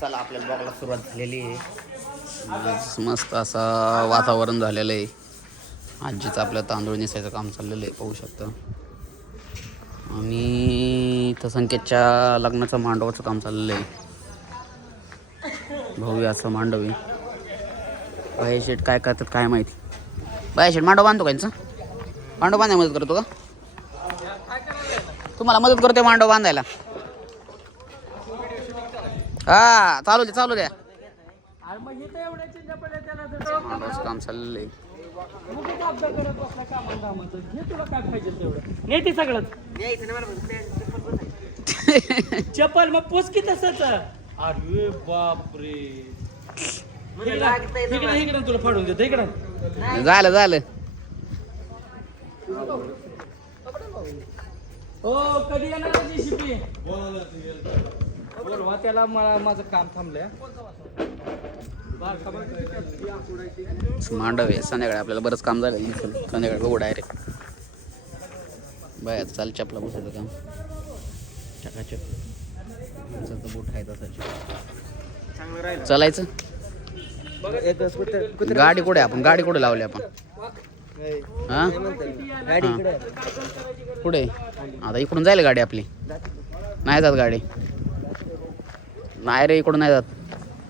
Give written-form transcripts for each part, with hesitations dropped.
चला आपल्याला ब्लॉगला सुरुवात झालेली आहे. मस्त असं वातावरण झालेलं आहे. आजीचं आपलं तांदूळ नेसायचं काम चाललेलं आहे, पाहू शकता. आणि इथं संकेतच्या लग्नाचं मांडवाचं काम चाललेलं आहे. भव्य असं मांडव आहे. बाई शेट काय करतात काय माहिती. बाई शेट मांडव बांधतो का यांचं? मांडव बांधायला मदत करतो का? तुम्हाला मदत करते मांडव बांधायला. हा चालू द्या चालू द्या. मांडवाचं काम चाललेलं आहे. चप्पल मग पोच की तसंच. अरे बापरे, इकडे तुला फाडून देतो इकडं. झालं झालं. हो कधी येणार JCB? बोलवा त्याला, मला माझं काम थांबलंय. मांडव आहे. संध्याकाळी आपल्याला बरंच काम झालं. संध्याकाळी बघू डायरेक्ट. बाय चाल चपला बसायचं काम चकाचक. बोट आहे तसं चालायचं. गाडी कुठे आपण गाडी कुठे लावली आपण? हा कुठे? आता इकडून जाईल गाडी आपली. नाही जात गाडी. नाही रे इकडून नाही जात.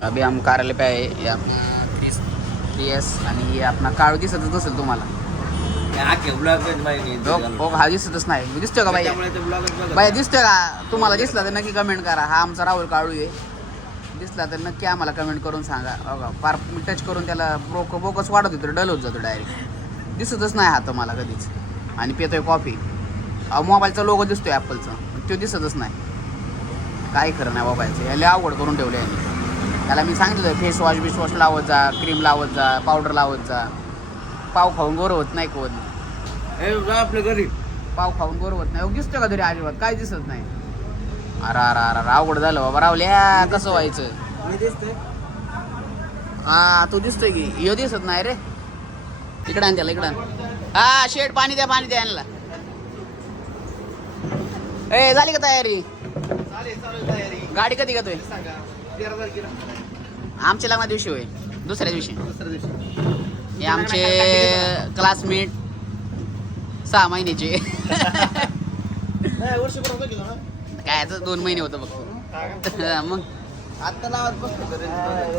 अभि हम कार्यालय पे आहे. हे आपला 30 आणि हे आपला काळ दिसतच नसेल तुम्हाला. हा दिसतच नाही. दिसतोय का बाई? बाई दिसतोय का? तुम्हाला दिसला तर नक्की कमेंट करा. हा आमचा राहुल काळू आहे. दिसला तर नक्की आम्हाला कमेंट करून सांगा. बघा फार टच करून त्याला बोकस वाढत होतो, डल होत जातो डायरेक्ट. दिसतच नाही हा तर मला कधीच. आणि पितोय कॉफी. मोबाईलचा लोगो दिसतोय ॲपलचा, तो दिसतच नाही. काय खरं नाही मोबाईलचं. याला अवघड करून ठेवलं आहे. त्याला मी सांगितलं होतं फेस वॉश बिश वॉश लावत जा, क्रीम लावत जा, पावडर लावत जा. पाव खाऊन गोर होत नाही कोण. आपल्या घरी पाव खाऊन गोर होत नाही. दिसतोय का तरी अजिबात काय दिसत नाही. अरे अरे अरे अवघड झालं बाबा. रावल्या कसं व्हायचं? हा तू दिसतोय की ह्यो दिसत नाही रे. इकडं आण त्याला इकडं. हा शेड पाणी द्या पाणी द्या यांना. ए झाली का तयारी? गाडी कधी घेतोय? आमच्या लग्ना दिवशी होय. दुसऱ्या दिवशी. हे आमचे क्लासमेट 6 महिन्याचे. काय 2 महिने होतं फक्त. मग आता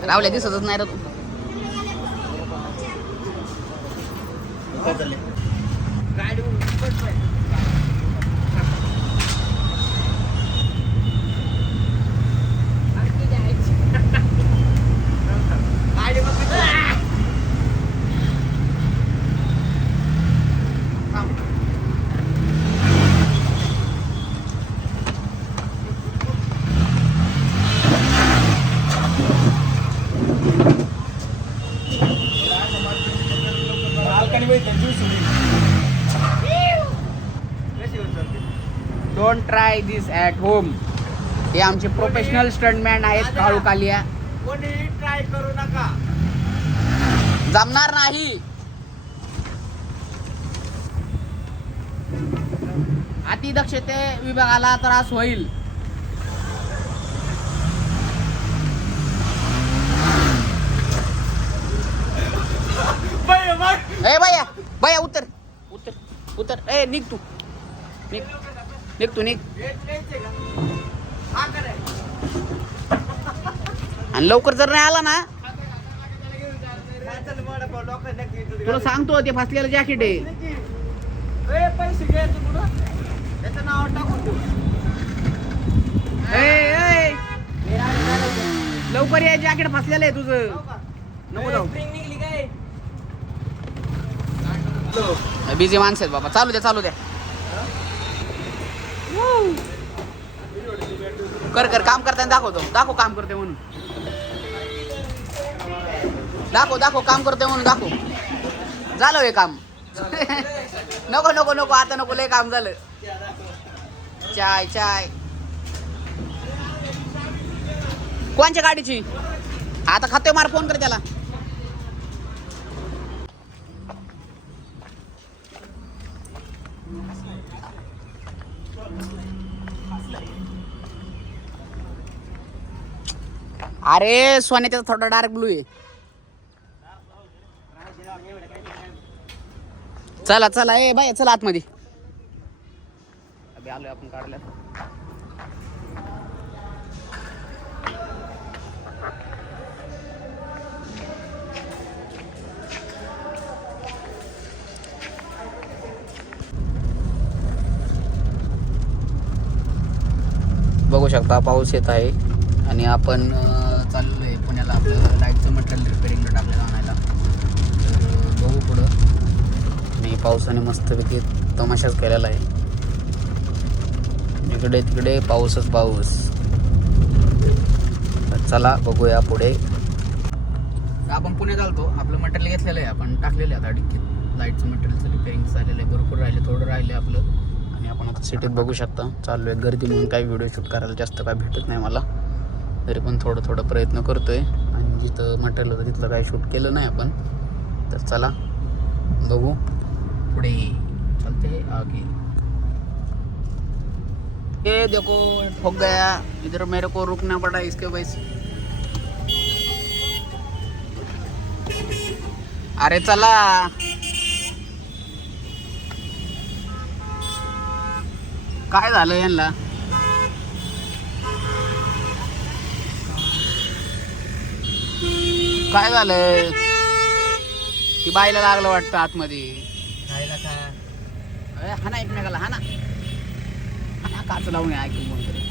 रावल्या दिसतच नाही रे तू. Don't try this at home. हे आमचे प्रोफेशनल स्टंटमॅन आहेत काळू कालिया. कोणी ट्राय करू नका. जमणार नाही. अतिदक्षते विभागाला त्रास होईल. ए भैया भैया उतर उतर उतर. ए निघ तू निघ निघ तू निघ. आणि लवकर जर नाही आला ना तुला सांगतो ते फसलेलं जॅकेट आहे. पैसे घ्यायचं कुठं त्याचं नाव टाकून. लवकर ये जॅकेट फसलेलं आहे तुझं. नको जाऊ. बिझी माणसं आहेत बाबा. चालू द्या चालू द्या. कर कर काम करताना दाखवतो. दाखव काम करते म्हणून. दाखव दाखव काम करते म्हणून दाखव. झालं हे काम. नको नको नको आता नको. लय काम झालं. चाय चाय कोणच्या गाडीची? आता खाते मार. फोन कर त्याला. अरे सोन्या त्याचा थोडा डार्क ब्लू आहे. चला चला ए बाय चला आतमध्ये. अबे आलोय आपण काढल्या. बघू शकता पाऊस येत आहे आणि आपण चाललो आहे पुण्याला आपलं लाईटचं मटेरियल रिपेअरिंगला टाकलेलं आणायला. तर बघू पुढं. आणि पावसाने मस्तपैकी तमाशाच केलेला आहे. इकडे तिकडे पाऊसच पाऊस. चला बघूया पुढे. आपण पुण्यात आलतो. आपलं मटेरियल घेतलेलं आहे आपण टाकलेलं आहे आता डिक्कीत. लाईटचं मटेरियलचं रिपेअरिंग झालेलं आहे. भरपूर राहिले थोडं राहिले आपलं. आणि आपण आता सिटीत बघू शकता चालू आहे. गर्दी म्हणून काही व्हिडिओ शूट करायला जास्त काय भेटत नाही मला. तरी पण थोडं प्रयत्न करतोय. आणि जिथं मटेरियल होतं तिथलं काही शूट केलं नाही आपण. तर चला बघू पुढे. चलते आगे. ये देखो ठोक गया इधर. मेरे को रुकना पड़ा इसके वजह से. अरे चला. काय झालं यांना. काय झालं. ती बाईला लागलं वाटतं आतमध्ये. खायला का हाना एकमेकाला हाना. हाना काच लावून ऐकून कोणतरी.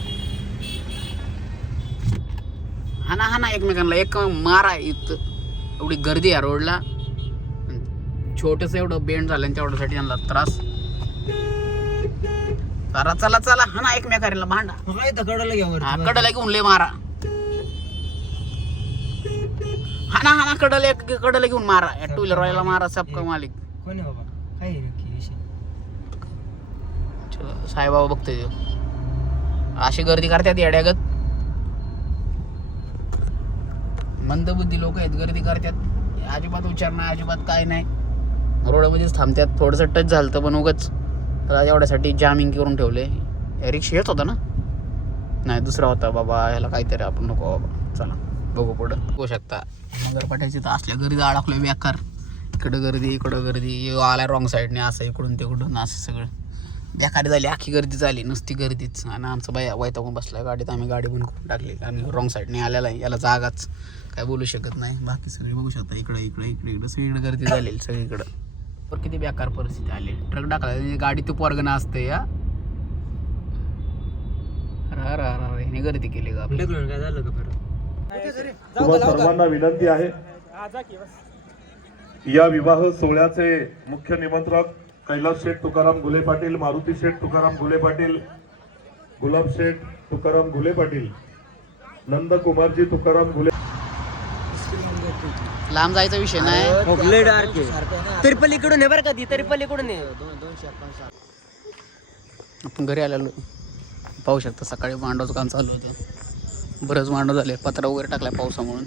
हाना हाना एकमेकांना. एक मारा. इथं एवढी गर्दी आहे रोडला. छोटस एवढं बेंड झालं आणि तेवढ्यासाठी यांना त्रास. चला चला चला हाना एकमेकाला भांडा. काय कडला घ्या कडला घेऊन लय मारा. हाना हाना कडला घेऊन मारा. टू व्हीलर वाल्याला मारा. सबका मालिक. कोण आहे बाबा काय आहे नक्की विषय. चलो साईबाबा बघतोय तो. अशी गर्दी करतात येड्यागत. मंदबुद्धी लोक आहेत. गर्दी करतात. अजिबात विचार नाही अजिबात काय नाही. रोडमध्येच थांबतात. थोडंसं टच झालं पण उगाच एवढ्यासाठी जामिंग करून ठेवले. रिक्षा येत होता ना. नाही दुसरा होता बाबा. ह्याला काहीतरी आपण नको बाबा. चला बघू पुढं. बघू शकता नगरपाट्याची तर असल्या गर्दी अडकलोय बेकार. इकडं गर्दी आल्या रॉंग साईडने. असं इकडून तिकडून असं सगळं बेकारी झाली. आखी गर्दी झाली. नुसती गर्दीच. आणि आमचं बाया वैतागून बसलाय गाडीत. आम्ही गाडी बंद करून टाकली आणि रॉंग साईडने आलेला आहे. याला जागाच काय बोलू शकत नाही. बाकी सगळे बघू शकता इकडे सगळीकडे गर्दी झालेली सगळीकडं. पर किती बेकार परिस्थिती आली. ट्रक टाकला गाडी तो पोरगणं असते या. अरे गर्दी केली का आपली. काय झालं का बरं. तुम्हा सर्वांना विनंती आहे. या विवाह सोहळ्याचे मुख्य निमंत्रक कैलास शेठ तुकाराम घुले पाटील, मारुती शेठ तुकाराम घुले पाटील, गुलाब शेठ तुकाराम घुले पाटील, नंदकुमारजी तुकाराम घुले. लांब जायचा विषय नाही. तरी पलीकडून आहे बरं का ती. तरी पलीकडून आहे. आपण घरी आलेलो पाहू शकता. सकाळी मांडवचं काम चालू होतं. बरंच मांडव झाले. पत्रा वगैरे टाकलाय पावसामुळे.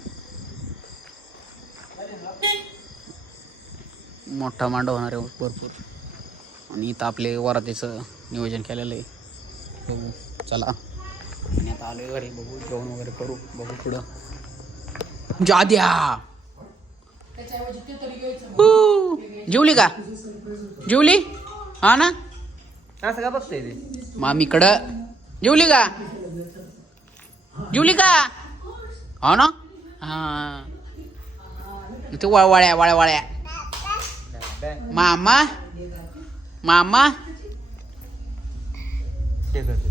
मोठा मांडव होणार आहे भरपूर. आणि इथं आपले वरातीचं नियोजन केलेलं आहे. बघू चला. आणि आता आलोय घरी. बघू जेवण वगैरे करू. बघू पुढं. जाद्या जेवली का. जेवली हा ना. असं का बघतोय ते. मामीकडं जेवली का. जेवली का हा ना. हा इथे वाळ्या मामा मामा. ते करतो